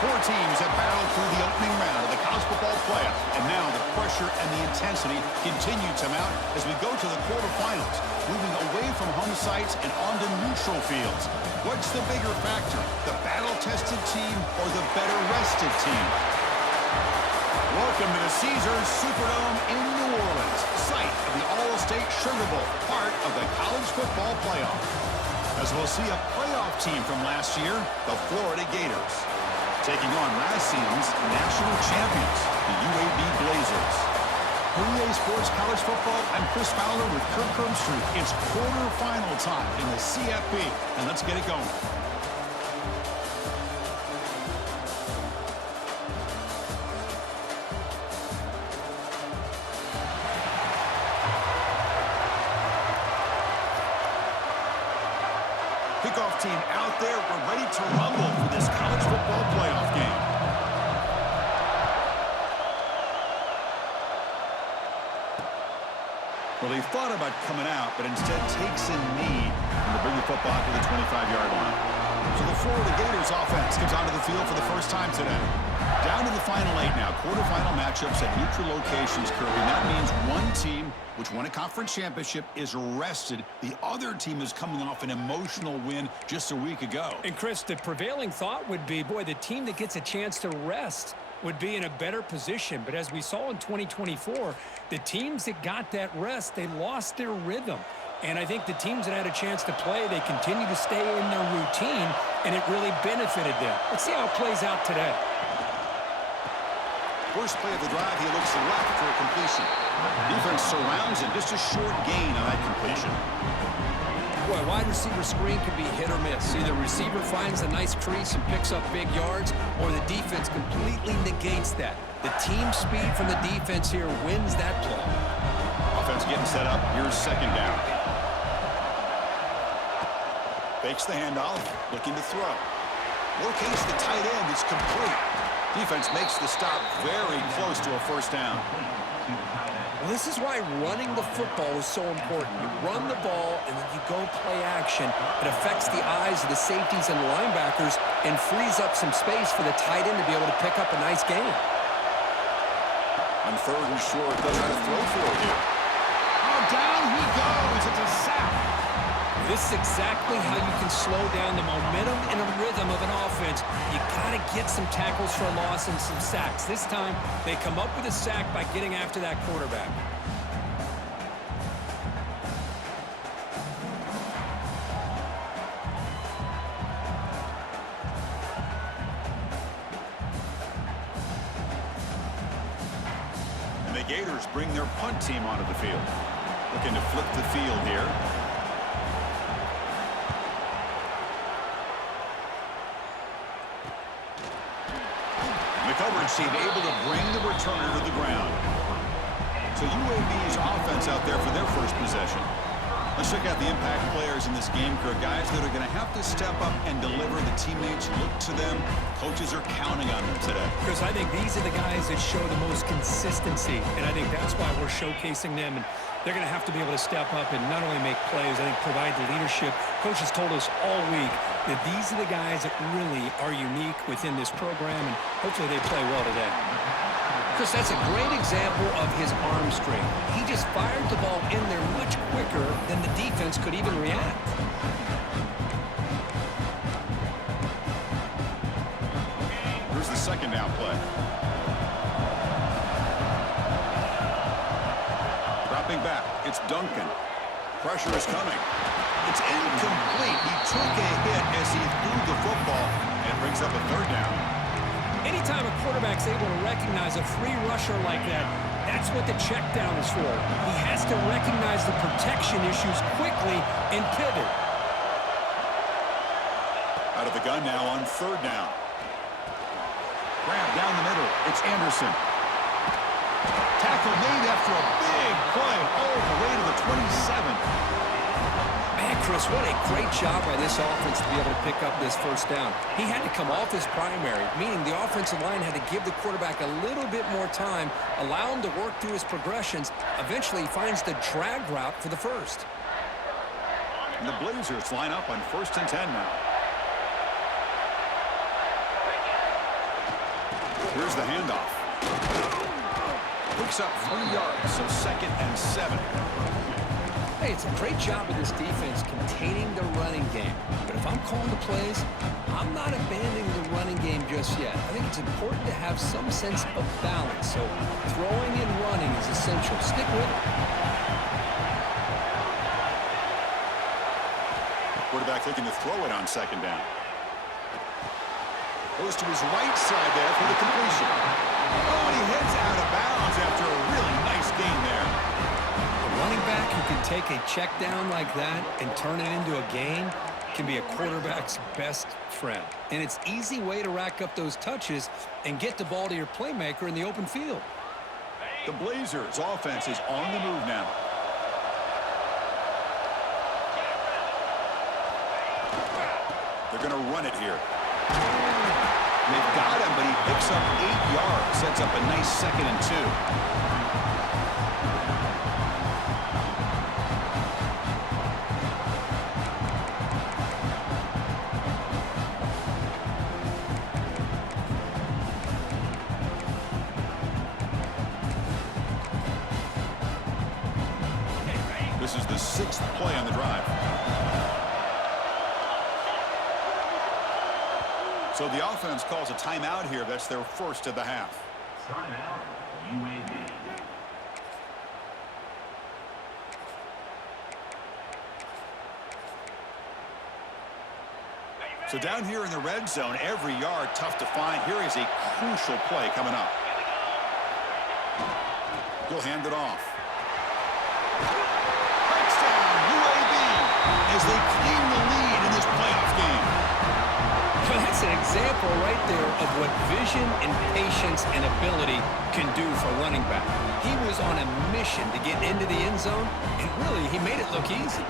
Four teams have battled through the opening round of the college football playoff, and now the pressure and the intensity continue to mount as we go to the quarterfinals, moving away from home sites and onto neutral fields. What's the bigger factor, the battle-tested team or the better-rested team? Welcome to the Caesars Superdome in New Orleans, site of the All-State Sugar Bowl, part of the college football playoff. As we'll see a playoff team from last year, the Florida Gators, taking on last season's national champions, the UAB Blazers. For EA Sports College Football, I'm Chris Fowler with Kirk Herbstreit. It's quarterfinal time in the CFB, and let's get it going. Kickoff team out there. We're ready to rumble for this college football playoff game. Well, he thought about coming out, but instead takes a knee to bring the football to the 25-yard line. So the Florida Gators offense comes onto the field for the first time today. Down to the final 8 now. Quarterfinal matchups at neutral locations, Kirby. That means one team, which won a conference championship, is rested. The other team is coming off an emotional win just a week ago. And, Chris, the prevailing thought would be, boy, the team that gets a chance to rest would be in a better position. But as we saw in 2024, the teams that got that rest, they lost their rhythm. And I think the teams that had a chance to play, they continue to stay in their routine, and it really benefited them. Let's see how it plays out today. First play of the drive, he looks left for a completion. Defense surrounds him, just a short gain on that completion. Boy, wide receiver screen can be hit or miss. Either receiver finds a nice crease and picks up big yards, or the defense completely negates that. The team speed from the defense here wins that play. Offense getting set up. Here's second down. Fakes the handoff, looking to throw. Locates the tight end. It's complete. Defense makes the stop very close to a first down. Well, this is why running the football is so important. You run the ball, and then you go play action. It affects the eyes of the safeties and linebackers and frees up some space for the tight end to be able to pick up a nice gain. On third and short, doesn't have to throw for it here. Oh, down he goes. It's a sack. This is exactly how you can slow down the momentum and the rhythm of an offense. You got to get some tackles for a loss and some sacks. This time, they come up with a sack by getting after that quarterback. And the Gators bring their punt team onto the field. Looking to flip the field here. Coverage team able to bring the returner to the ground. So UAB's offense out there for their first possession. Let's check out the impact players in this game, Kirk. Guys that are going to have to step up and deliver. The teammates look to them. Coaches are counting on them today. Because I think these are the guys that show the most consistency, and I think that's why we're showcasing them. And they're going to have to be able to step up and not only make plays, I think provide the leadership. Coach has told us all week that these are the guys that really are unique within this program, and hopefully they play well today. Chris, that's a great example of his arm strength. He just fired the ball in there much quicker than the defense could even react. Here's the second down play. Dropping back, it's Duncan. Pressure is coming. It's incomplete. He took a hit as he threw the football, and brings up a third down. Anytime a quarterback's able to recognize a free rusher like that, that's what the check down is for. He has to recognize the protection issues quickly and pivot. Out of the gun now on third down. Grab down the middle. It's Anderson. Tackle made after a big play all the way to the 27. Man, Chris, what a great job by this offense to be able to pick up this first down. He had to come off his primary, meaning the offensive line had to give the quarterback a little bit more time, allow him to work through his progressions. Eventually, he finds the drag route for the first. And the Blazers line up on 1st and 10 now. Here's the handoff. Picks up 3 yards, so 2nd and 7. Hey, it's a great job of this defense containing the running game. But if I'm calling the plays, I'm not abandoning the running game just yet. I think it's important to have some sense of balance. So throwing and running is essential. Stick with it. Quarterback looking to throw it on 2nd down. Goes to his right side there for the completion. Oh, and he heads out of bounds after a really nice gain there. A running back who can take a check down like that and turn it into a gain can be a quarterback's best friend. And it's an easy way to rack up those touches and get the ball to your playmaker in the open field. The Blazers offense is on the move now. They're going to run it here. They've got him, but he picks up 8 yards. Sets up a nice 2nd and 2. This is the 6th play on the drive. So the offense calls a timeout here. That's their first of the half. Timeout, UAB. So down here in the red zone, every yard tough to find. Here is a crucial play coming up. He'll hand it off. Touchdown, UAB, as they claim the lead in this playoff game. That's an example right there of what vision and patience and ability can do for a running back. He was on a mission to get into the end zone, and really, he made it look easy.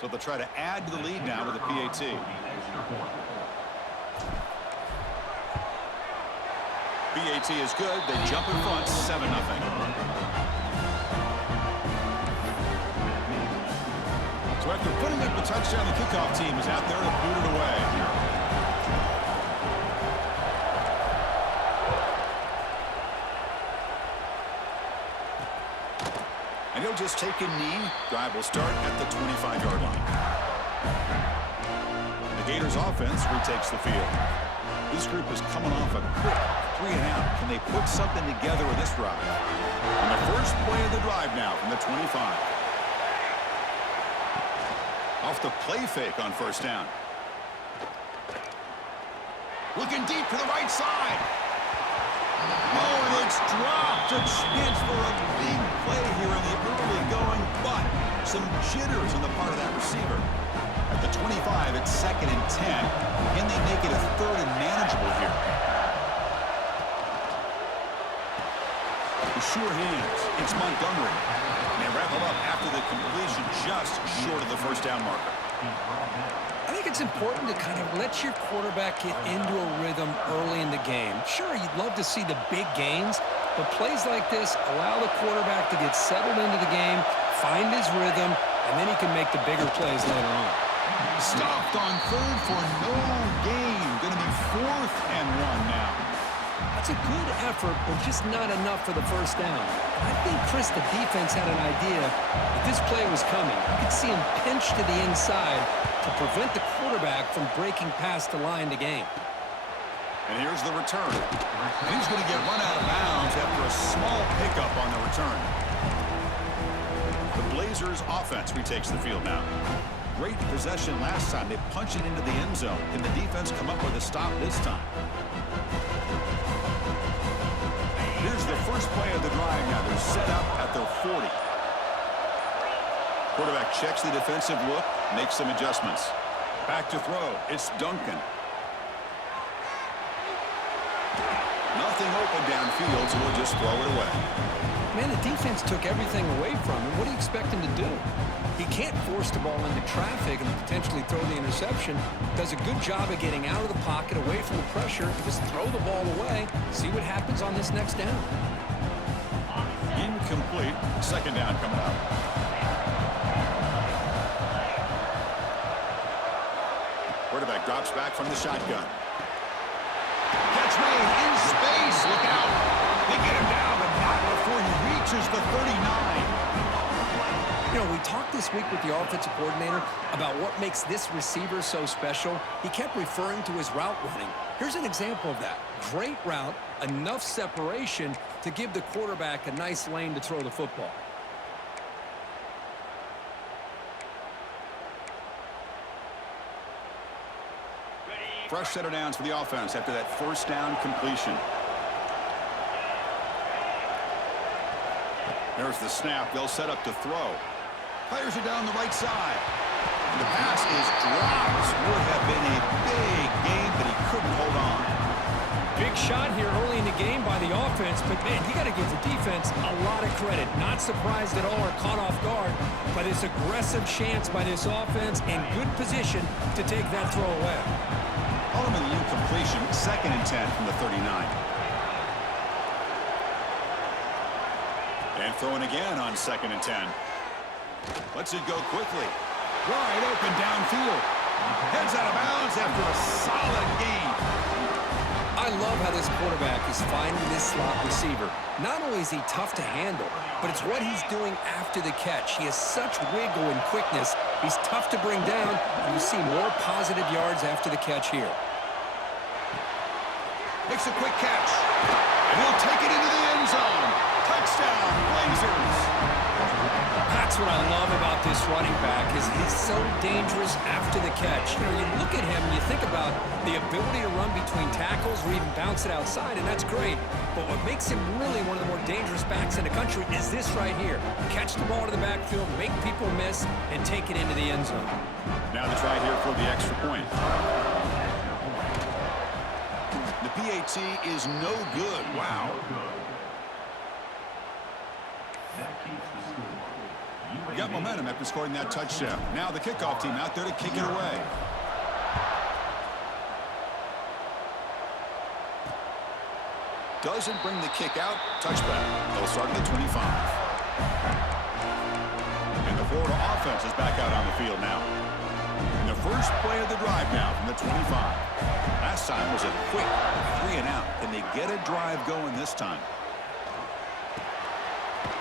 So they'll try to add to the lead now with a PAT. PAT is good. They jump in front, 7-0. So after putting up the touchdown, the kickoff team is out there to boot it away. And he'll just take a knee. Drive will start at the 25-yard line. The Gators offense retakes the field. This group is coming off a quick 3-and-out. Can they put something together with this drive? And the first play of the drive now from the 25. Off the play fake on 1st down. Looking deep to the right side. Oh, and it's dropped. A chance for a big play here in the early going, but some jitters on the part of that receiver. At the 25, it's 2nd and 10. Can they make it a 3rd and manageable here? The sure hands. It's Montgomery. And they wrap him up after the completion just short of the 1st down marker. I think it's important to kind of let your quarterback get into a rhythm early in the game. Sure, you'd love to see the big gains, but plays like this allow the quarterback to get settled into the game, find his rhythm, and then he can make the bigger plays later on. Stopped on 3rd for no gain. Going to be 4th and 1 now. That's a good effort, but just not enough for the 1st down. I think, Chris, the defense had an idea that this play was coming. You could see him pinch to the inside to prevent the quarterback from breaking past the line to gain. And here's the return. And he's going to get run out of bounds after a small pickup on the return. The Blazers offense retakes the field now. Great possession last time. They punch it into the end zone. Can the defense come up with a stop this time? Here's the first play of the drive now. They're set up at their 40. Quarterback checks the defensive look, makes some adjustments. Back to throw. It's Duncan. nothing open downfield, so we'll just throw it away. Man, the defense took everything away from him. What do you expect him to do? He can't force the ball into traffic and potentially throw the interception. Does a good job of getting out of the pocket, away from the pressure. Just throw the ball away. See what happens on this next down. Incomplete. Second down coming up. Quarterback drops back from the shotgun. Catch made in space. Look out. They get him down, but not before he reaches the 39. You know, we talked this week with the offensive coordinator about what makes this receiver so special. He kept referring to his route running. Here's an example of that. Great route, enough separation to give the quarterback a nice lane to throw the football. Fresh set of downs for the offense after that first down completion. There's the snap. They'll set up to throw. Fires it down the right side. And the pass is dropped. Would have been a big game, but he couldn't hold on. Big shot here early in the game by the offense, but, man, you got to give the defense a lot of credit. Not surprised at all or caught off guard by this aggressive chance by this offense and good position to take that throw away. Ultimately incompletion, 2nd and 10 from the 39. And throwing again on 2nd and 10. Lets it go quickly. Wide open downfield. Heads out of bounds after a solid game. I love how this quarterback is finding this slot receiver. Not only is he tough to handle, but it's what he's doing after the catch. He has such wiggle and quickness. He's tough to bring down, and you see more positive yards after the catch here. Makes a quick catch. And he'll take it into the end zone. Touchdown, Blazers. That's what I love about this running back is he's so dangerous after the catch. You know, you look at him and you think about the ability to run between tackles or even bounce it outside, and that's great. But what makes him really one of the more dangerous backs in the country is this right here. Catch the ball to the backfield, make people miss, and take it into the end zone. Now the try here for the extra point. The PAT is no good. Wow. Got momentum after scoring that touchdown. Now the kickoff team out there to kick it away. Doesn't bring the kick out. Touchback. They'll start at the 25. And the Florida offense is back out on the field now. And the first play of the drive now from the 25. Last time was a quick 3 and out. Can they get a drive going this time?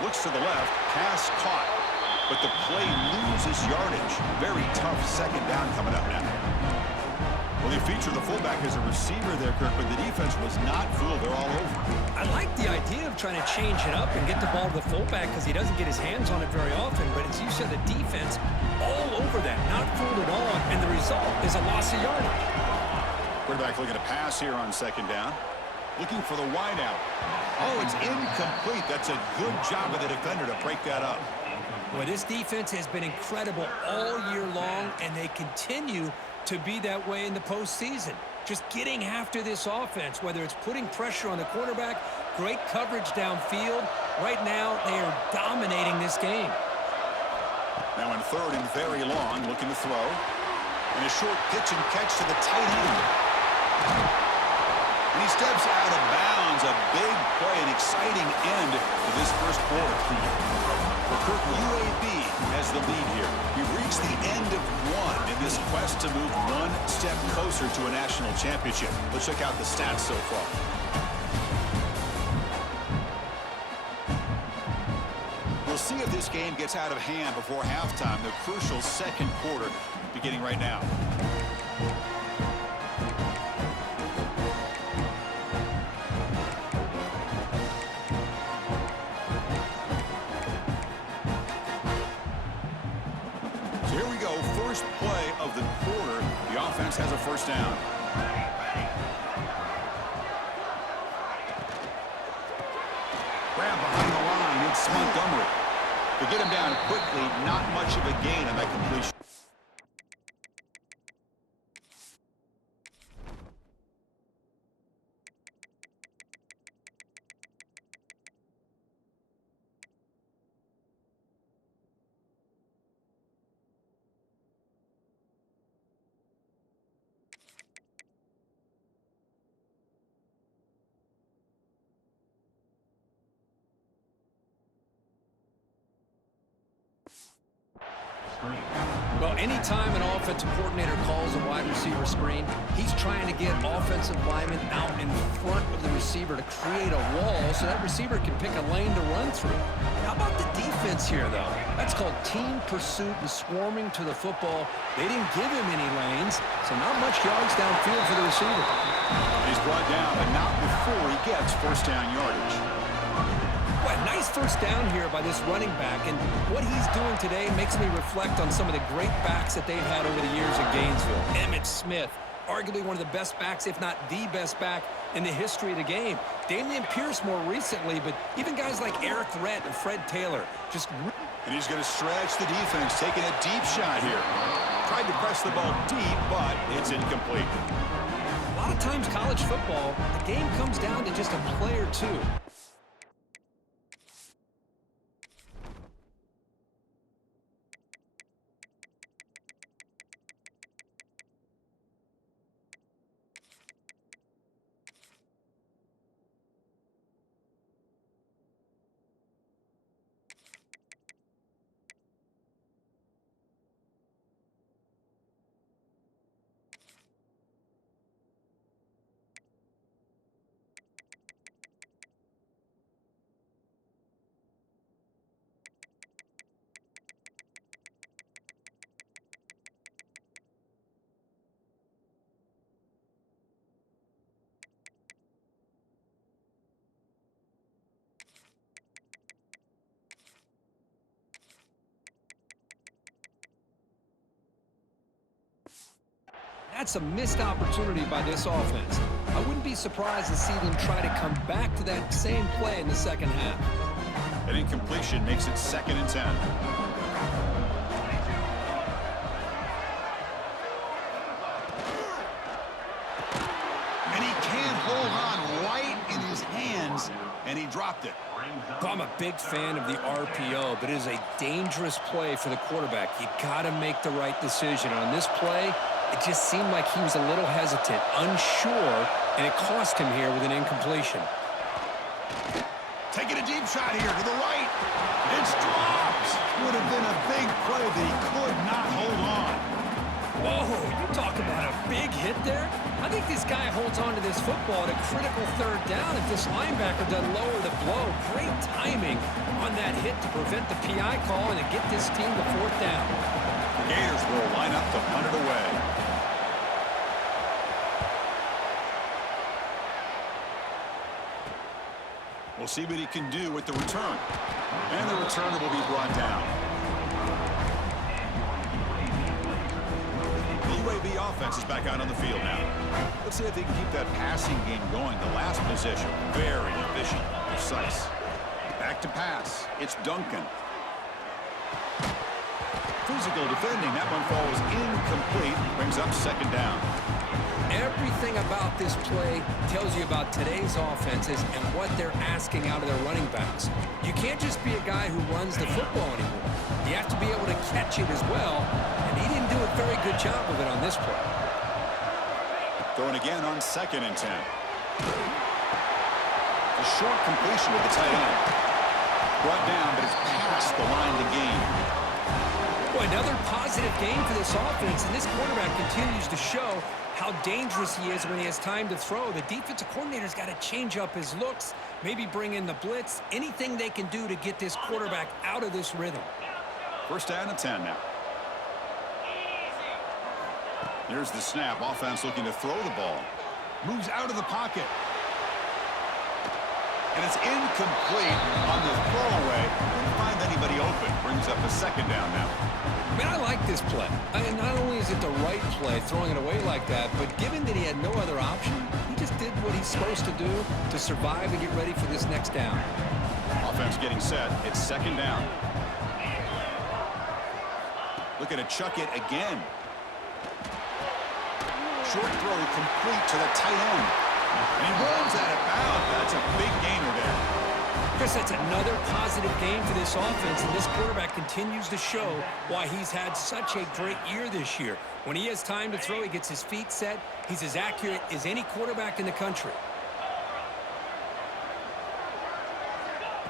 Looks to the left. Pass caught. But the play loses yardage. Very tough second down coming up now. Well, they feature the fullback as a receiver there, Kirk, but the defense was not fooled. They're all over. I like the idea of trying to change it up and get the ball to the fullback because he doesn't get his hands on it very often. But as you said, the defense all over that, not fooled at all. And the result is a loss of yardage. Quarterback looking to pass here on second down. Looking for the wideout. Oh, it's incomplete. That's a good job of the defender to break that up. Well, this defense has been incredible all year long, and they continue to be that way in the postseason. Just getting after this offense, whether it's putting pressure on the quarterback, great coverage downfield. Right now, they are dominating this game. Now in 3rd and very long, looking to throw. And a short pitch and catch to the tight end. And he steps out of bounds. A big play, an exciting end to this first quarter. Kirk, UAB has the lead here. We've reached the end of one in this quest to move one step closer to a national championship. Let's check out the stats so far. We'll see if this game gets out of hand before halftime. The crucial second quarter beginning right now. First play of the quarter, the offense has a first down. Grab behind the line, it's Montgomery. To get him down quickly, not much of a gain on that completion. Well, anytime an offensive coordinator calls a wide receiver screen, he's trying to get offensive linemen out in front of the receiver to create a wall so that receiver can pick a lane to run through. How about the defense here, though? That's called team pursuit and swarming to the football. They didn't give him any lanes, so not much yards downfield for the receiver. He's brought down, but not before he gets first down yardage. Boy, nice first down here by this running back, and what he's doing today makes me reflect on some of the great backs that they've had over the years at Gainesville. Emmitt Smith, arguably one of the best backs, if not the best back in the history of the game. Damian Pierce more recently, but even guys like Eric Rhett and Fred Taylor just... And he's going to stretch the defense, taking a deep shot here. Tried to press the ball deep, but it's incomplete. A lot of times college football, the game comes down to just a play or two. That's a missed opportunity by this offense. I wouldn't be surprised to see them try to come back to that same play in the second half. An incompletion makes it 2nd and 10. And he can't hold on right in his hands, and he dropped it. I'm a big fan of the RPO, but it is a dangerous play for the quarterback. You got to make the right decision. On this play, it just seemed like he was a little hesitant, unsure, and it cost him here with an incompletion. Taking a deep shot here to the right. It's dropped. Would have been a big play that he could not hold on. Whoa, you talk about a big hit there. I think this guy holds on to this football at a critical 3rd down if this linebacker doesn't lower the blow. Great timing on that hit to prevent the PI call and to get this team to 4th down. The Gators will line up to punt it away. We'll see what he can do with the return. And the returner will be brought down. The UAB offense is back out on the field now. Let's see if they can keep that passing game going. The last possession, very efficient, precise. Back to pass. It's Duncan. Physical defending. That one falls incomplete. Brings up 2nd down. Everything about this play tells you about today's offenses and what they're asking out of their running backs. You can't just be a guy who runs the football anymore. You have to be able to catch it as well, and he didn't do a very good job of it on this play. Throwing again on 2nd and 10. A short completion with the tight end. Brought down, but it's past the line to gain. Boy, another positive game for this offense, and this quarterback continues to show how dangerous he is when he has time to throw. The defensive coordinator's got to change up his looks, maybe bring in the blitz, anything they can do to get this quarterback out of this rhythm. 1st down and 10 now. Here's the snap. Offense looking to throw the ball. Moves out of the pocket. And it's incomplete on the throwaway. Didn't find anybody open. Brings up a 2nd down now. Man, I like this play. And not only is it the right play, throwing it away like that, but given that he had no other option, he just did what he's supposed to do to survive and get ready for this next down. Offense getting set. It's 2nd down. Looking to chuck it again. Short throw complete to the tight end. And he runs out of bounds. That's a big gainer there. Chris, that's another positive game for this offense, and this quarterback continues to show why he's had such a great year this year. When he has time to throw, he gets his feet set. He's as accurate as any quarterback in the country.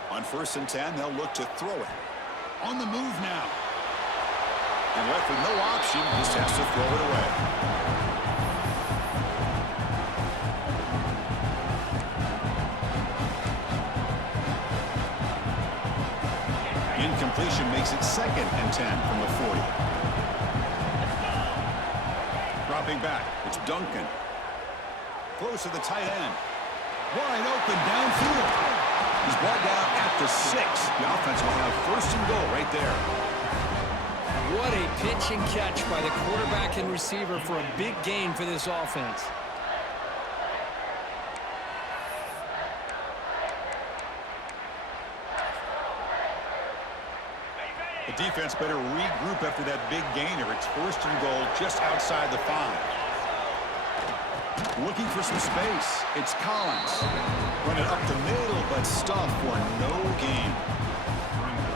On 1st and 10, they'll look to throw it. On the move now. And left with no option, just has to throw it away. Incompletion makes it 2nd and 10 from the 40. Dropping back, it's Duncan. Close to the tight end. Wide open downfield. He's brought down at the 6. The offense will have 1st and goal right there. What a pitch and catch by the quarterback and receiver for a big gain for this offense. The defense better regroup after that big gainer. It's 1st and goal just outside the 5. Looking for some space. It's Collins. Run it up the middle, but stuff for no gain.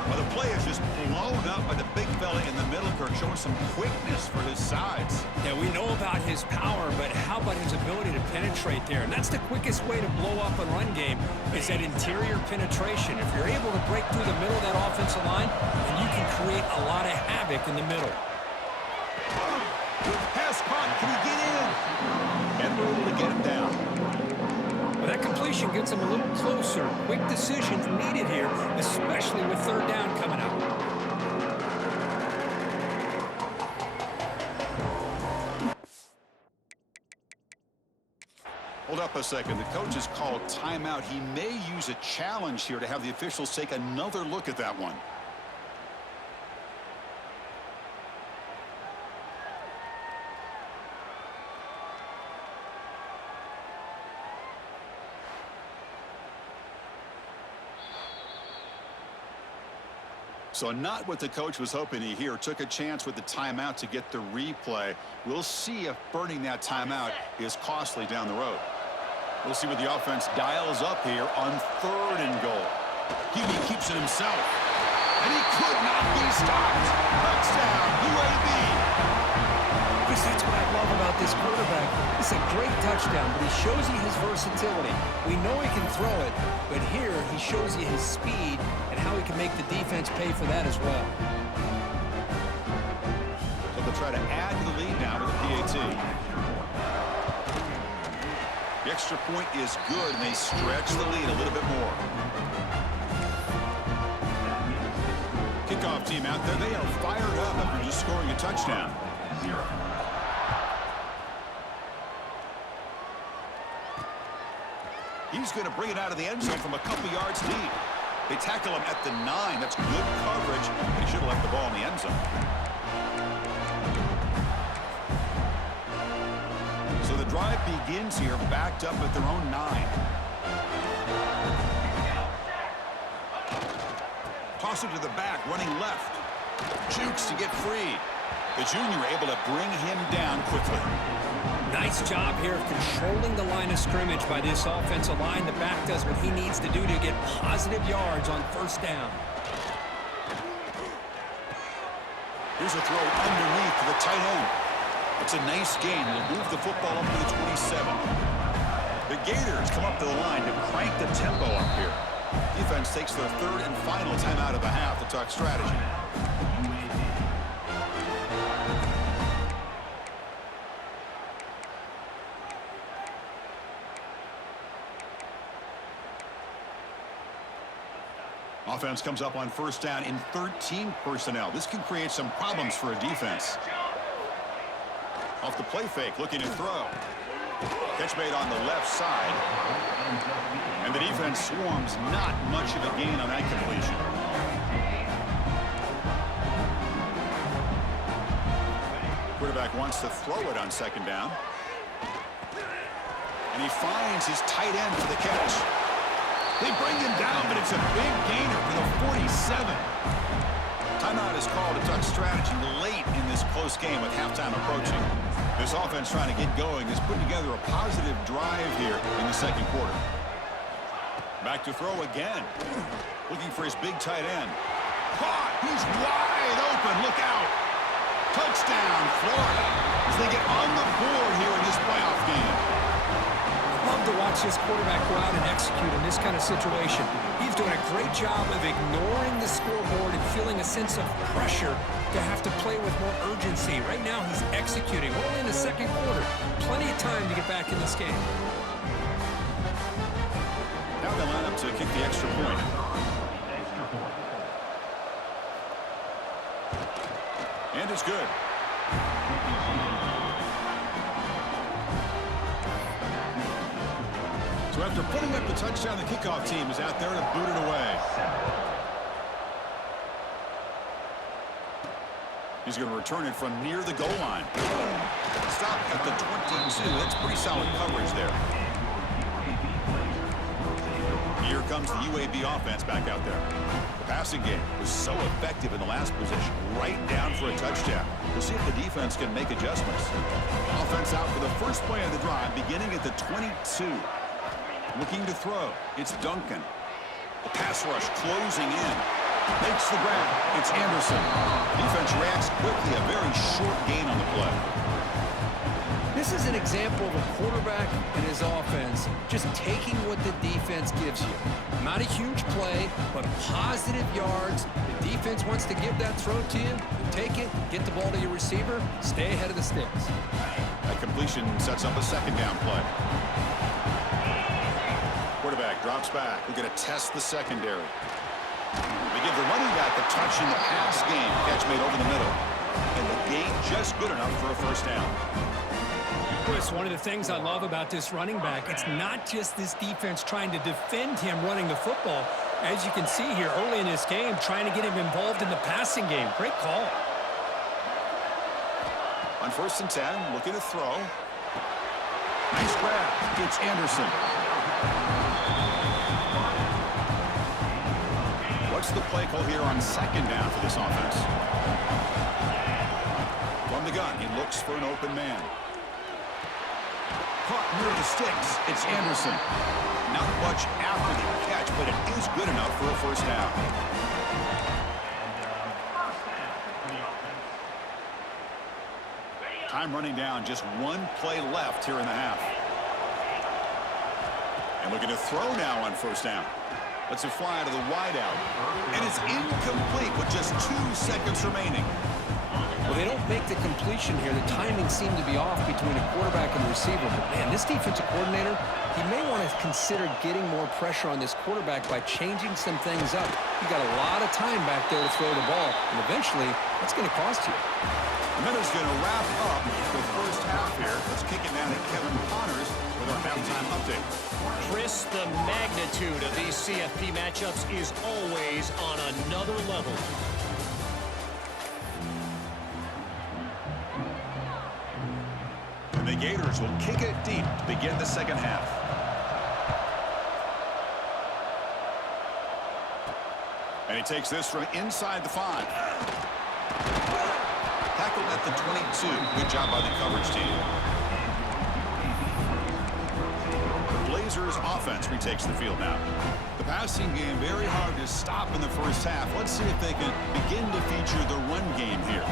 Well, the play is just blown up by the big fella in the middle, Kirk, showing some quickness for his size. Yeah, we know about his power, but how about his ability to penetrate there? And that's the quickest way to blow up a run game is that interior penetration. If you're able to break through the middle of that offensive line, then you can create a lot of havoc in the middle. Pass caught. Can he get in? And we're able to get him down. Well, that completion gets him a little closer. Quick decisions needed here, especially with 3rd down coming up. Hold up a second. The coach has called timeout. He may use a challenge here to have the officials take another look at that one. So not what the coach was hoping to hear. Took a chance with the timeout to get the replay. We'll see if burning that timeout is costly down the road. We'll see what the offense dials up here on 3rd and goal. Huey keeps it himself. And he could not be stopped. Touchdown, UAB. Because that's what I love about this quarterback. It's a great touchdown, but he shows you his versatility. We know he can throw it, but here he shows you his speed and how he can make the defense pay for that as well. So they'll try to add to the lead now with the PAT. The extra point is good, and they stretch the lead a little bit more. Kickoff team out there. They are fired up after just scoring a touchdown. He's going to bring it out of the end zone from a couple yards deep. They tackle him at the 9. That's good coverage. He should have left the ball in the end zone. So the drive begins here, backed up at their own 9. Toss it to the back, running left. Jukes to get free. The junior able to bring him down quickly. Nice job here of controlling the line of scrimmage by this offensive line. The back does what he needs to do to get positive yards on 1st down. Here's a throw underneath to the tight end. It's a nice gain. We'll move the football up to the 27. The Gators come up to the line to crank the tempo up here. Defense takes their 3rd and final timeout of the half to talk strategy. Offense comes up on 1st down in 13 personnel. This can create some problems for a defense. Off the play fake, looking to throw. Catch made on the left side. And the defense swarms. Not much of a gain on that completion. Quarterback wants to throw it on 2nd down. And he finds his tight end for the catch. They bring him down, but it's a big gainer for the 47. Timeout is called to talk strategy late in this close game with halftime approaching. This offense trying to get going is putting together a positive drive here in the 2nd quarter. Back to throw again. Looking for his big tight end. Caught! He's wide open. Look out! Touchdown, Florida, as they get on the board here in this playoff game. Love to watch this quarterback go out and execute in this kind of situation. He's doing a great job of ignoring the scoreboard and feeling a sense of pressure to have to play with more urgency. Right now, he's executing. We're only in the second quarter. Plenty of time to get back in this game. Now they line up to kick the extra point. And it's good. So after putting up the touchdown, the kickoff team is out there to boot it away. He's going to return it from near the goal line. Stop at the 22. That's pretty solid coverage there. Here comes the UAB offense back out there. The passing game was so effective in the last position, right down for a touchdown. We'll see if the defense can make adjustments. Offense out for the first play of the drive, beginning at the 22. Looking to throw. It's Duncan. The pass rush closing in. Makes the grab. It's Anderson. Defense reacts quickly. A very short gain on the play. This is an example of a quarterback and his offense just taking what the defense gives you. Not a huge play, but positive yards. The defense wants to give that throw to you. You take it, get the ball to your receiver, stay ahead of the sticks. That completion sets up a second down play. Quarterback drops back. We're going to test the secondary. They give the running back a touch in the pass game. Catch made over the middle. And the gain just good enough for a first down. Chris, one of the things I love about this running back, it's not just this defense trying to defend him running the football. As you can see here early in this game, trying to get him involved in the passing game. Great call. On 1st and 10, looking to throw. Nice grab. It's Anderson. What's the play call here on second down for this offense? From the gun, he looks for an open man. Caught near the sticks. It's Anderson. Not much after the catch, but it is good enough for a first down. Time running down. Just one play left here in the half. And looking to throw now on first down. Lets it fly to the wideout. And it's incomplete with just 2 seconds remaining. Well, they don't make the completion here. The timing seemed to be off between a quarterback and the receiver. But, man, this defensive coordinator, he may want to consider getting more pressure on this quarterback by changing some things up. You got a lot of time back there to throw the ball, and eventually, that's going to cost you. And that is going to wrap up the first half here. Let's kick it down to Kevin Connors with our halftime update. Chris, the magnitude of these CFP matchups is always on another level. And the Gators will kick it deep to begin the second half. And he takes this from inside the 5. Tackled at the 22. Good job by the coverage team. The Blazers offense retakes the field now. The passing game very hard to stop in the first half. Let's see if they can begin to feature the run game here.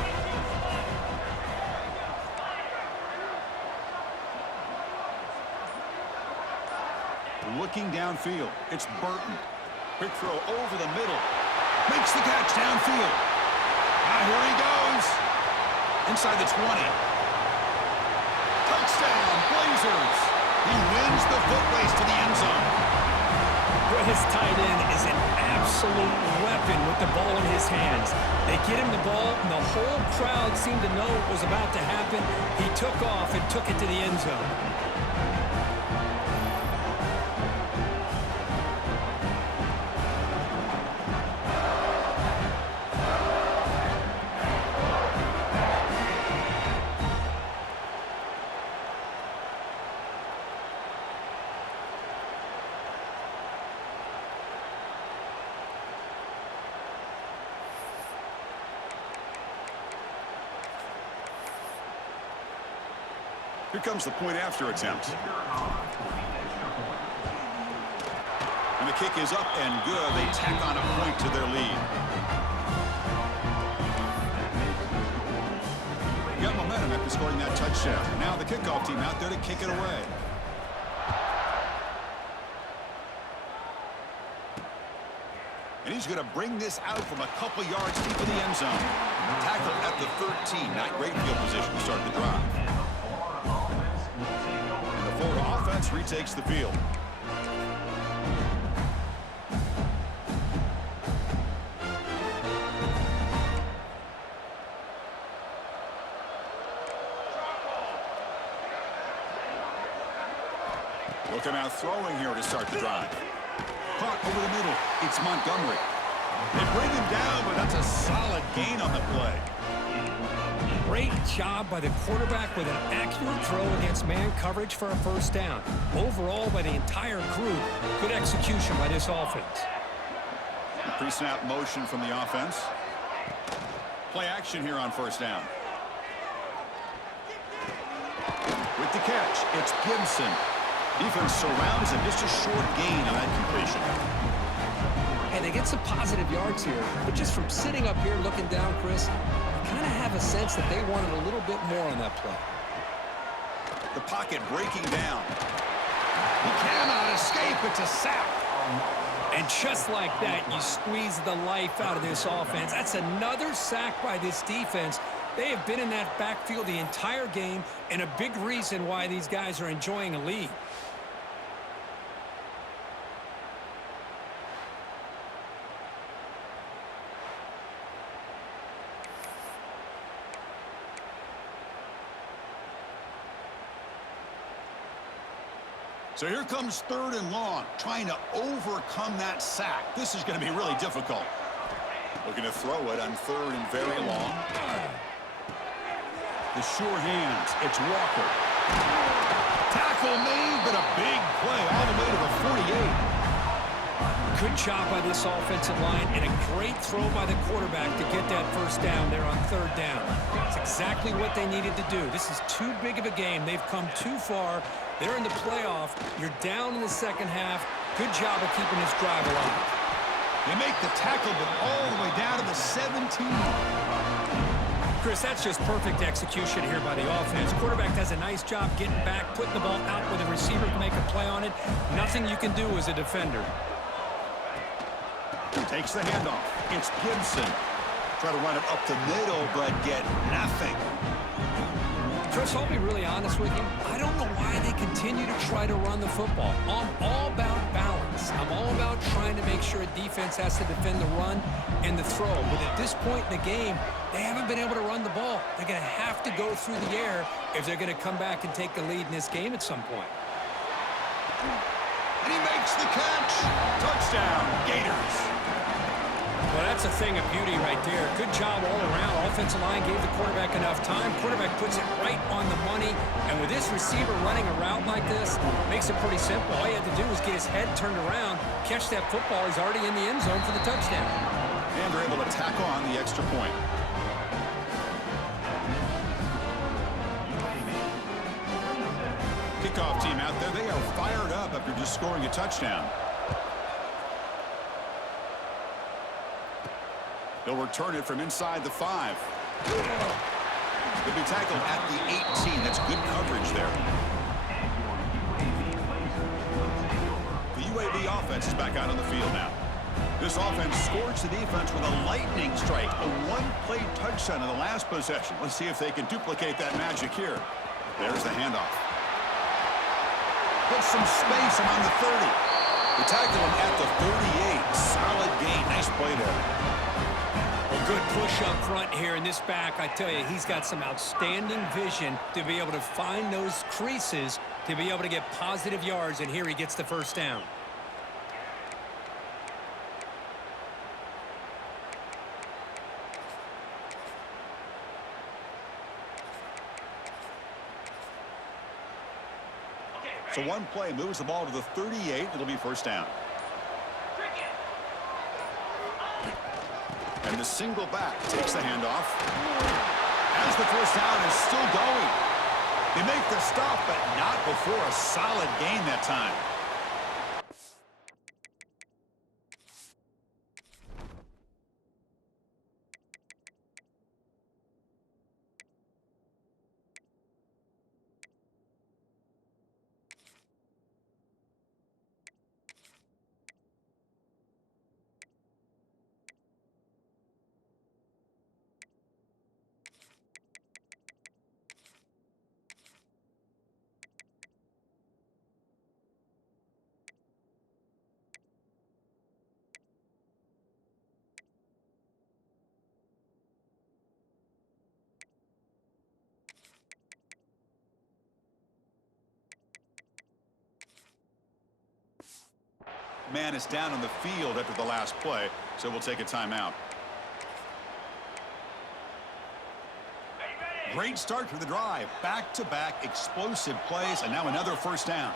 Looking downfield. It's Burton. Quick throw over the middle. Makes the catch downfield. Here he goes. Inside the 20. Touchdown, Blazers. He wins the foot race to the end zone. Well, his tight end is an absolute weapon with the ball in his hands. They get him the ball, and the whole crowd seemed to know what was about to happen. He took off and took it to the end zone. Here comes the point after attempt. And the kick is up and good. They tack on a point to their lead. Got momentum after scoring that touchdown. Now the kickoff team out there to kick it away. And he's going to bring this out from a couple yards deep in the end zone. Tackle at the 13. Not great field position to start the drive. And the Florida offense retakes the field. They'll come out throwing here to start the drive. Caught over the middle. It's Montgomery. They bring him down, but that's a solid gain on the play. Great job by the quarterback with an accurate throw against man coverage for a first down. Overall, by the entire group, good execution by this offense. Pre-snap motion from the offense. Play action here on first down. With the catch, it's Gibson. Defense surrounds him. Just a short gain on that completion. And they get some positive yards here, but just from sitting up here looking down, Chris, I kind of have a sense that they wanted a little bit more on that play. The pocket breaking down. He cannot escape. It's a sack. And just like that, you squeeze the life out of this offense. That's another sack by this defense. They have been in that backfield the entire game, and a big reason why these guys are enjoying a lead. So here comes 3rd and long, trying to overcome that sack. This is going to be really difficult. Looking to throw it on 3rd and very long. The sure hands, it's Walker. Tackle made, but a big play all the way to the 48. Good job by this offensive line and a great throw by the quarterback to get that first down there on 3rd down. It's exactly what they needed to do. This is too big of a game. They've come too far. They're in the playoff. You're down in the second half. Good job of keeping this drive alive. They make the tackle, but all the way down to the 17. Chris, that's just perfect execution here by the offense. Quarterback does a nice job getting back, putting the ball out where the receiver can make a play on it. Nothing you can do as a defender. Takes the handoff. It's Gibson. Try to run it up the middle, but get nothing. Chris, I'll be really honest with you. I don't know why they continue to try to run the football. I'm all about balance. I'm all about trying to make sure a defense has to defend the run and the throw. But at this point in the game, they haven't been able to run the ball. They're going to have to go through the air if they're going to come back and take the lead in this game at some point. And he makes the catch. Touchdown, Gators. Well, that's a thing of beauty right there. Good job all around. Offensive line gave the quarterback enough time. Quarterback puts it right on the money. And with this receiver running a route like this, makes it pretty simple. All he had to do was get his head turned around, catch that football. He's already in the end zone for the touchdown. And they're able to tackle on the extra point. Kickoff team out there. They are fired up after just scoring a touchdown. They'll return it from inside the 5. They'll be tackled at the 18. That's good coverage there. The UAB offense is back out on the field now. This offense scorched the defense with a lightning strike. A one-play touchdown in the last possession. Let's see if they can duplicate that magic here. There's the handoff. Put some space around the 30. They tackle him at the 38. Solid gain. Nice play there. A good push up front here in this back. I tell you, he's got some outstanding vision to be able to find those creases to be able to get positive yards, and here he gets the first down. So one play moves the ball to the 38. It'll be first down. And the single back takes the handoff. As the first down is still going. They make the stop, but not before a solid gain that time. man is down on the field after the last play, so we'll take a timeout. Great start to the drive. Back-to-back explosive plays, and now another first down.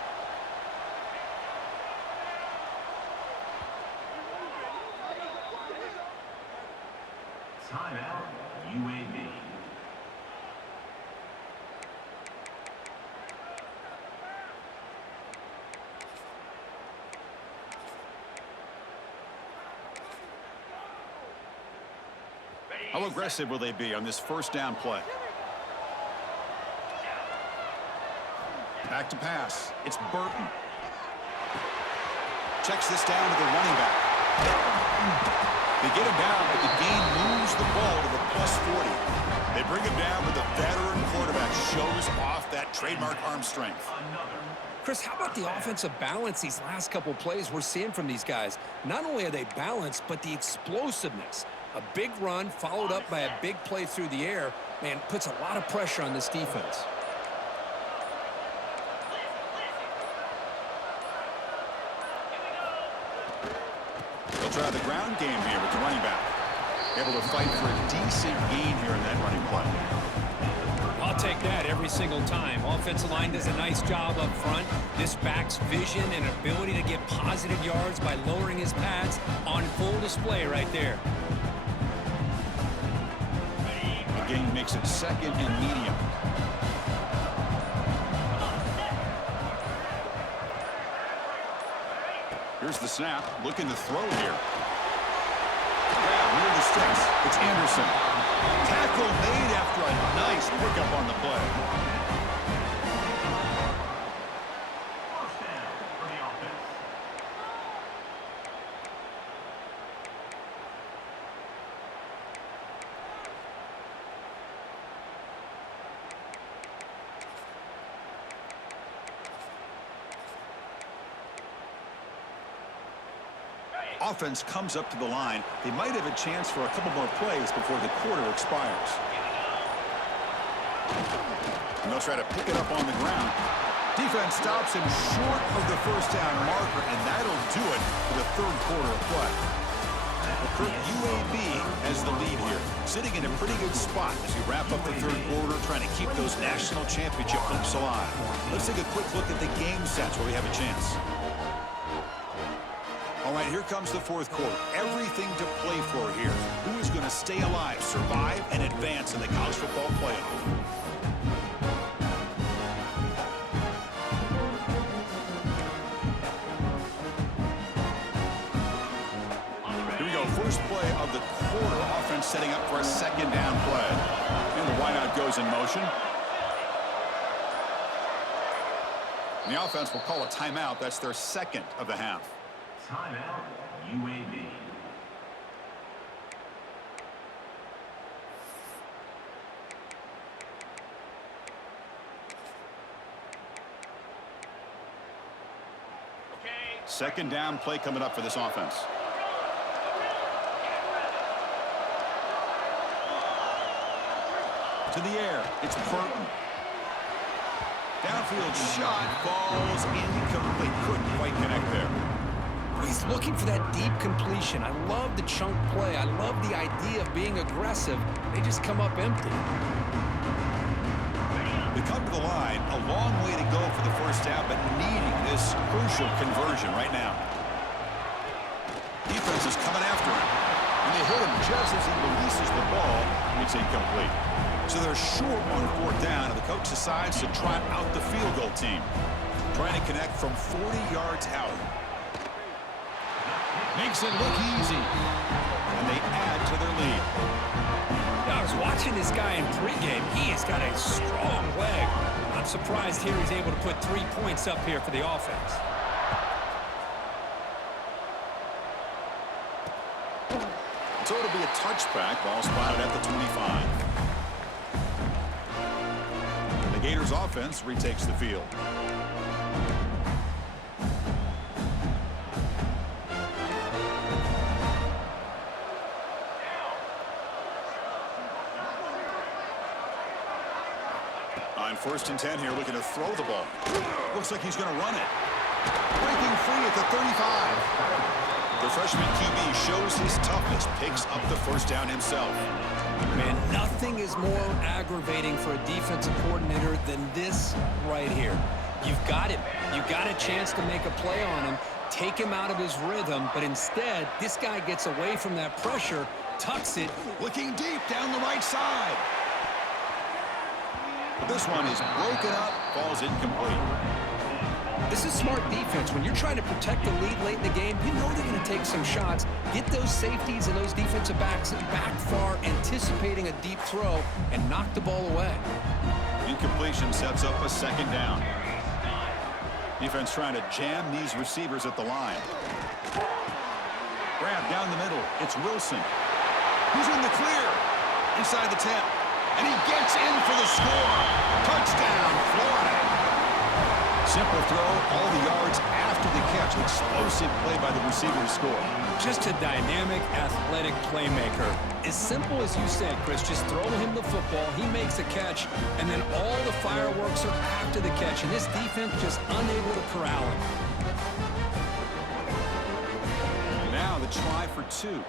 Timeout, UAB. How aggressive will they be on this first down play? Back to pass. It's Burton. Checks this down to the running back. They get him down, but the game moves the ball to the +40. They bring him down, but the veteran quarterback shows off that trademark arm strength. Chris, how about the offensive balance these last couple plays we're seeing from these guys? Not only are they balanced, but the explosiveness. A big run followed up by a big play through the air, man, puts a lot of pressure on this defense. They'll try the ground game here with the running back. Able to fight for a decent gain here in that running play. I'll take that every single time. Offensive line does a nice job up front. This back's vision and ability to get positive yards by lowering his pads on full display right there. The gain makes it second and medium. Here's the snap. Looking to throw here. Grab near the sticks. It's Anderson. Tackle made after a nice pickup on the play. First down for the offense. Offense comes up to the line. They might have a chance for a couple more plays before the quarter expires. And they'll try to pick it up on the ground. Defense stops him short of the first down marker, and that'll do it for the third quarter of play. Well, UAB has the lead here, sitting in a pretty good spot as we wrap up the third quarter, trying to keep those national championship hopes alive. Let's take a quick look at the game sets where we have a chance. All right, here comes the fourth quarter. Everything to play for here. Who is going to stay alive, survive, and advance in the college football playoff? Here we go. First play of the quarter. Offense setting up for a second down play. And the wideout goes in motion. And the offense will call a timeout. That's their second of the half. Timeout, UAB. Second down play coming up for this offense. To the air, it's Burton. Downfield shot falls incomplete. Couldn't quite connect there. He's looking for that deep completion. I love the chunk play. I love the idea of being aggressive. They just come up empty. They come to the line, a long way to go for the first down, but needing this crucial conversion right now. Defense is coming after him, and they hit him just as he releases the ball, and it's incomplete. So they're short on fourth down, and the coach decides to trot out the field goal team, trying to connect from 40 yards out. Makes it look easy, and they add to their lead. I was watching this guy in pregame. He has got a strong leg. I'm surprised here he's able to put 3 points up here for the offense. So it'll be a touchback. Ball spotted at the 25. The Gators offense retakes the field. On 1st and 10 here, looking to throw the ball. Looks like he's going to run it. Breaking free at the 35. The freshman QB shows his toughness, picks up the first down himself. Man, nothing is more aggravating for a defensive coordinator than this right here. You've got him. You've got a chance to make a play on him, take him out of his rhythm, but instead, this guy gets away from that pressure, tucks it. Looking deep down the right side. But this one is broken up, falls incomplete. This is smart defense. When you're trying to protect the lead late in the game, you know they're going to take some shots, get those safeties and those defensive backs back far, anticipating a deep throw, and knock the ball away. Incompletion sets up a second down. Defense trying to jam these receivers at the line. Grab down the middle. It's Wilson. He's in the clear. Inside the 10. And he gets in for the score. Touchdown, Florida. Simple throw, all the yards after the catch. Explosive play by the receiver to score. Just a dynamic, athletic playmaker. As simple as you said, Chris, just throw him the football, he makes a catch, and then all the fireworks are after the catch, and this defense just unable to corral him. Now the try for two.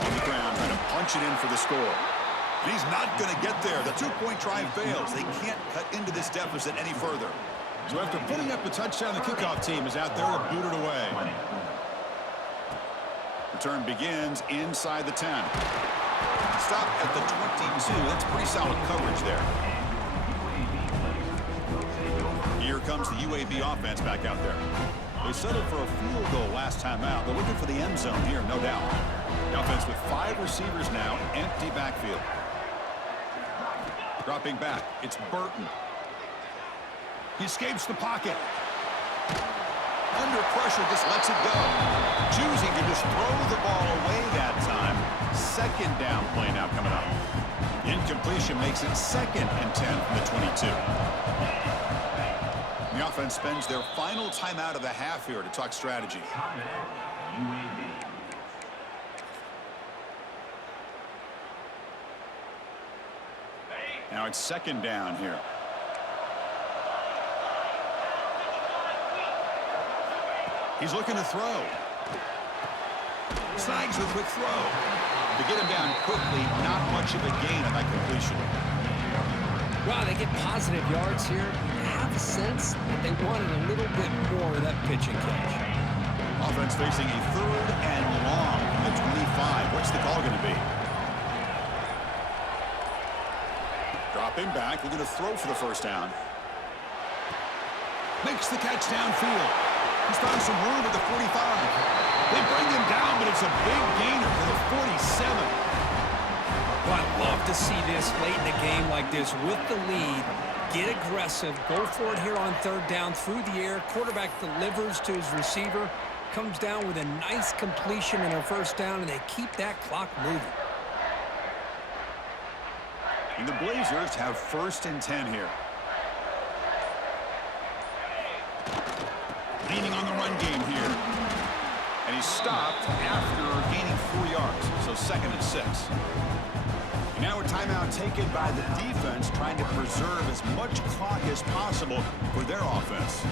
On the ground, trying to punch it in for the score. And he's not going to get there. The two-point try fails. They can't cut into this deficit any further. So after putting up a touchdown, the kickoff team is out there to boot it away. Return begins inside the 10. Stop at the 22. That's pretty solid coverage there. Here comes the UAB offense back out there. They settled for a field goal last time out. They're looking for the end zone here, no doubt. The offense with 5 receivers now, empty backfield. Dropping back, it's Burton. He escapes the pocket. Under pressure, just lets it go. Choosing to just throw the ball away that time. Second down play now coming up. Incompletion makes it 2nd and 10 from the 22. The offense spends their final timeout of the half here to talk strategy. Now it's 2nd down here. He's looking to throw. Snags the quick throw. To get him down quickly, not much of a gain on that completion. Wow, they get positive yards here. You have a sense that they wanted a little bit more of that pitch and catch. Offense facing a 3rd and long from the 25. What's the call going to be? Dropping back, looking to throw for the first down. Makes the catch downfield. He's found some room at the 45. They bring him down, but it's a big gainer for the 47. Well, I love to see this late in the game like this with the lead. Get aggressive. Go for it here on 3rd down through the air. Quarterback delivers to his receiver. Comes down with a nice completion in their first down, and they keep that clock moving. And the Blazers have 1st and 10 here. Leaning on the run game here. And he's stopped after gaining 4 yards. So 2nd and 6. And now a timeout taken by the defense, trying to preserve as much clock as possible for their offense.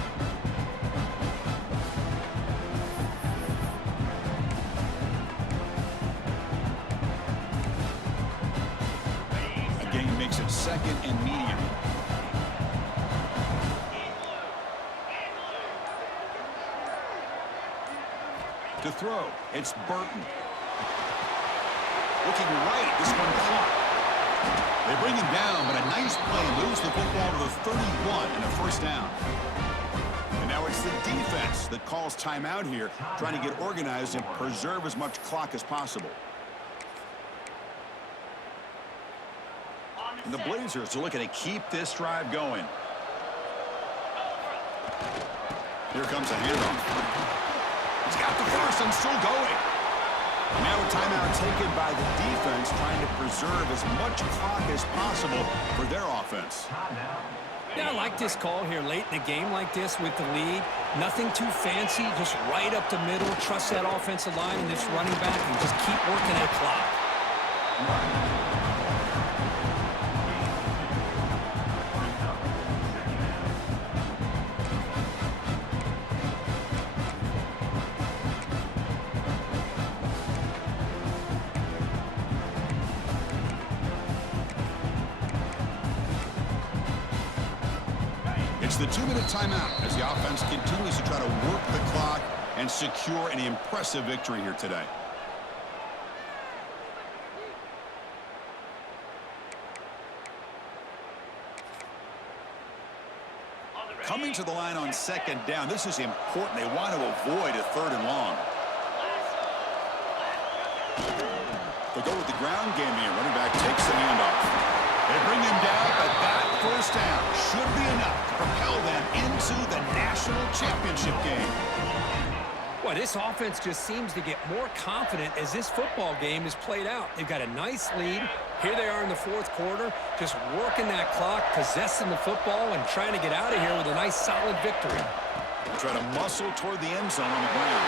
A gain makes it 2nd and medium. To throw, it's Burton. Looking right, this one caught. They bring him down, but a nice play moves the football to the 31 and a first down. And now it's the defense that calls timeout here, trying to get organized and preserve as much clock as possible. And the Blazers are looking to keep this drive going. Here comes a handoff. He's got the first and still going. Now a timeout taken by the defense, trying to preserve as much clock as possible for their offense. Yeah, I like this call here late in the game like this with the lead. Nothing too fancy, just right up the middle. Trust that offensive line and this running back and just keep working that clock. takes the 2-minute timeout as the offense continues to try to work the clock and secure an impressive victory here today. Coming to the line on second down, this is important. They want to avoid a 3rd and long. They go with the ground game here. Running back takes the handoff. They bring him down, but that first down should be enough to propel them into the national championship game. Well, this offense just seems to get more confident as this football game is played out. They've got a nice lead. Here they are in the 4th quarter, just working that clock, possessing the football, and trying to get out of here with a nice, solid victory. They try to muscle toward the end zone on the ground.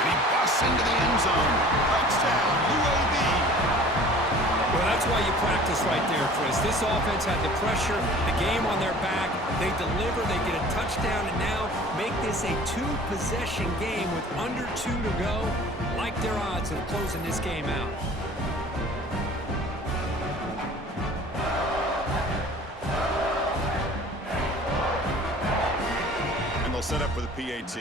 And he busts into the end zone. Touchdown, UAB. Well, that's why you practice right there, Chris. This offense had the pressure, the game on their back. They deliver, they get a touchdown, and now make this a 2-possession game with under 2 to go. Like their odds of closing this game out. And they'll set up for the PAT.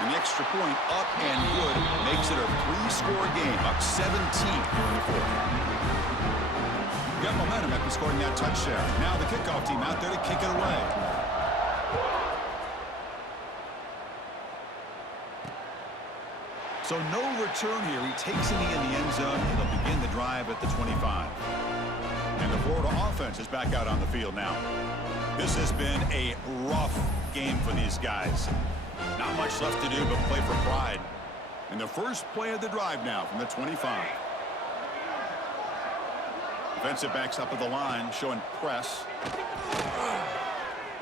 And the extra point up and good makes it a 3-score game, up 17 here in the 4th. Got momentum after scoring that touchdown. Now the kickoff team out there to kick it away. So no return here. He takes it in the end zone, and they'll begin the drive at the 25. And the Florida offense is back out on the field now. This has been a rough game for these guys. Not much left to do but play for pride. And the first play of the drive now from the 25. Defensive backs up at the line, showing press.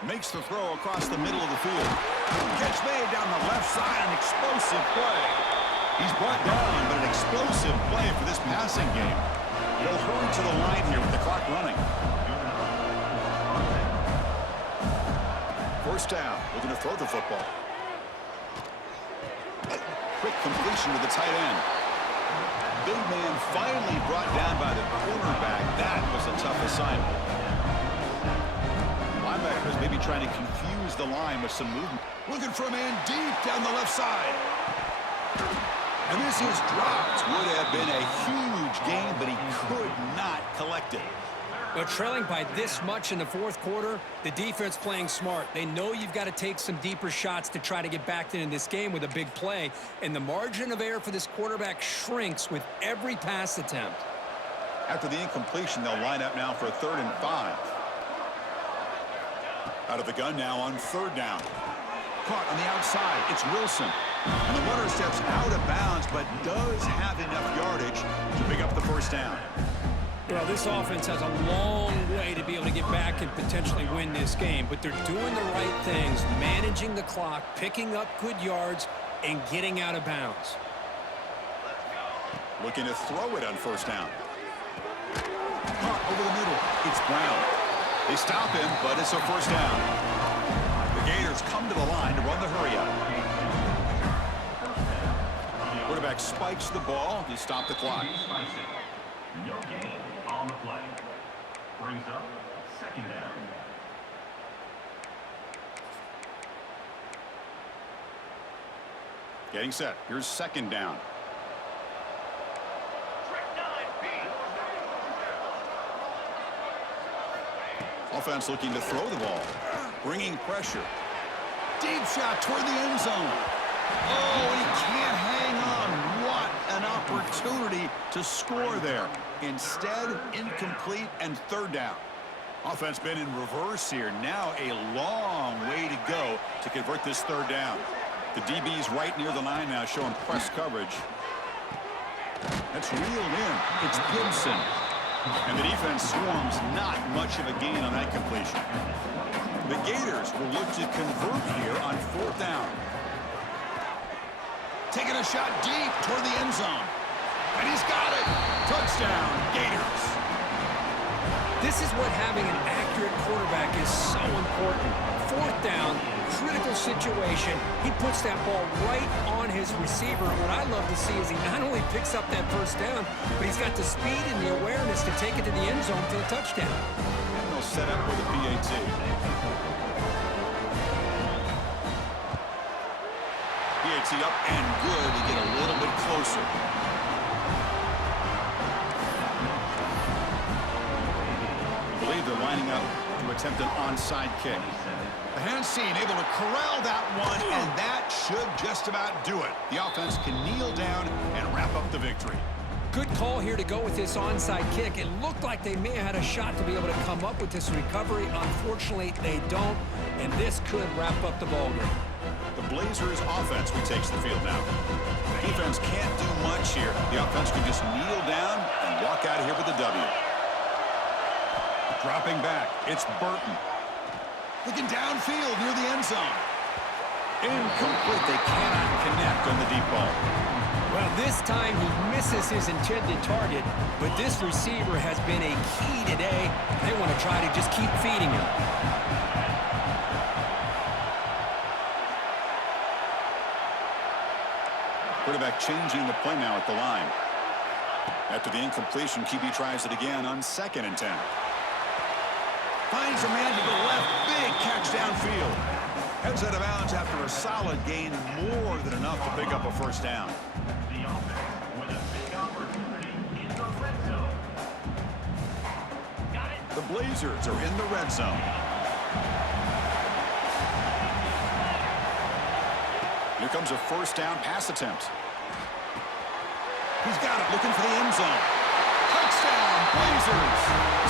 Makes the throw across the middle of the field. Catch made down the left side, an explosive play. He's brought down, but an explosive play for this passing game. They'll hurry to the line here with the clock running. First down, looking to throw the football. Quick completion to the tight end. Big man finally brought down by the cornerback. That was a tough assignment. Linebackers maybe trying to confuse the line with some movement. Looking for a man deep down the left side. And this is dropped. Would have been a huge gain, but he could not collect it. But trailing by this much in the 4th quarter, the defense playing smart. They know you've got to take some deeper shots to try to get back into this game with a big play. And the margin of error for this quarterback shrinks with every pass attempt. After the incompletion, they'll line up now for a 3rd and 5. Out of the gun now on 3rd down. Caught on the outside. It's Wilson. And the runner steps out of bounds, but does have enough yardage to pick up the first down. Well, this offense has a long way to be able to get back and potentially win this game, but they're doing the right things, managing the clock, picking up good yards, and getting out of bounds. Looking to throw it on first down. Caught over the middle. It's Brown. They stop him, but it's a first down. The Gators come to the line to run the hurry-up. Quarterback spikes the ball to stop the clock. No gain on the play. Brings up 2nd down. Getting set. Here's 2nd down. Offense looking to throw the ball. Bringing pressure. Deep shot toward the end zone. Oh, he can't hang on. What an opportunity to score there. Instead, incomplete and 3rd down. Offense been in reverse here. Now a long way to go to convert this 3rd down. The DB's right near the line now showing press coverage. That's reeled in. It's Gibson. And the defense swarms, not much of a gain on that completion. The Gators will look to convert here on 4th down. Taking a shot deep toward the end zone. And he's got it. Touchdown, Gators. This is what having an accurate quarterback is so important. 4th down, critical situation. He puts that ball right on his receiver. What I love to see is he not only picks up that first down, but he's got the speed and the awareness to take it to the end zone for the touchdown. will set up with the PAT. PAT up and good to get a little bit closer. I believe they're lining up to attempt an onside kick. The hand scene able to corral that one, and that should just about do it. The offense can kneel down and wrap up the victory. Good call here to go with this onside kick. It looked like they may have had a shot to be able to come up with this recovery. Unfortunately, they don't, and this could wrap up the ballgame. The Blazers offense retakes the field now. Defense can't do much here. The offense can just kneel down and walk out of here with a W. Dropping back, it's Burton. Looking downfield near the end zone. Incomplete. They cannot connect on the deep ball. Well, this time he misses his intended target, but this receiver has been a key today. They want to try to just keep feeding him. Quarterback changing the play now at the line. After the incompletion, QB tries it again on 2nd and 10. Finds a man to the left. Big catch downfield. Heads out of bounds after a solid gain, more than enough to pick up a first down. The offense with a big opportunity in the red zone. Got it. The Blazers are in the red zone. Here comes a first down pass attempt. He's got it, looking for the end zone. Touchdown, Blazers!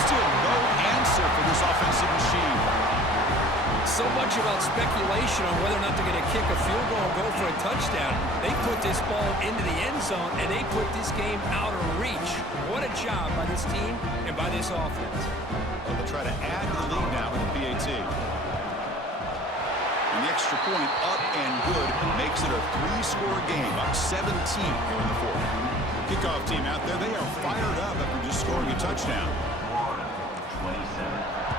Still no answer for this offensive machine. So much about speculation on whether or not they're going to kick a field goal or go for a touchdown. They put this ball into the end zone, and they put this game out of reach. What a job by this team and by this offense. Well, they'll try to add the lead now with the PAT. And the extra point up and good makes it a 3-score game, up 17 here in the 4th. Kickoff team out there, they are fired up after just scoring a touchdown. Florida, 27.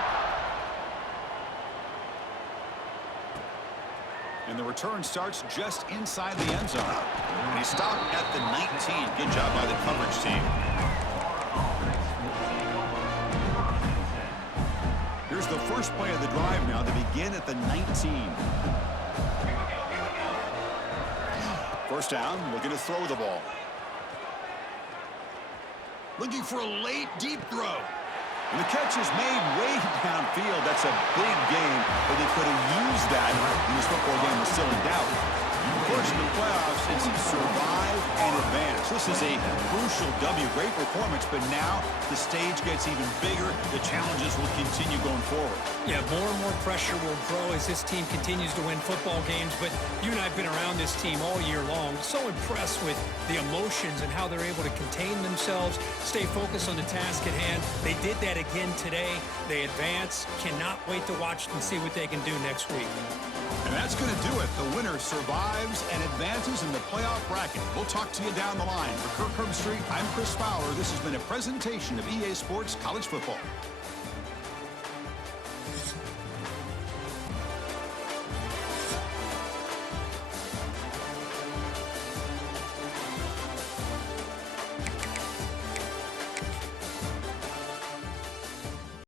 And the return starts just inside the end zone. And he stopped at the 19. Good job by the coverage team. Here's the first play of the drive now. They begin at the 19. First down, looking to throw the ball. Looking for a late, deep throw. And the catch is made way downfield. That's a big gain, but they could have used that when this football game was still in doubt. Of course, in the playoffs, it's survive and advance. This is a crucial W. Great performance, but now the stage gets even bigger. The challenges will continue going forward. Yeah, more and more pressure will grow as this team continues to win football games, but you and I have been around this team all year long. So impressed with the emotions and how they're able to contain themselves, stay focused on the task at hand. They did that again today. They advance. Cannot wait to watch and see what they can do next week. And that's going to do it. The winner survives and advances in the playoff bracket. We'll talk to you down the line. For Kirk Herbstreit, I'm Chris Fowler. This has been a presentation of EA Sports College Football.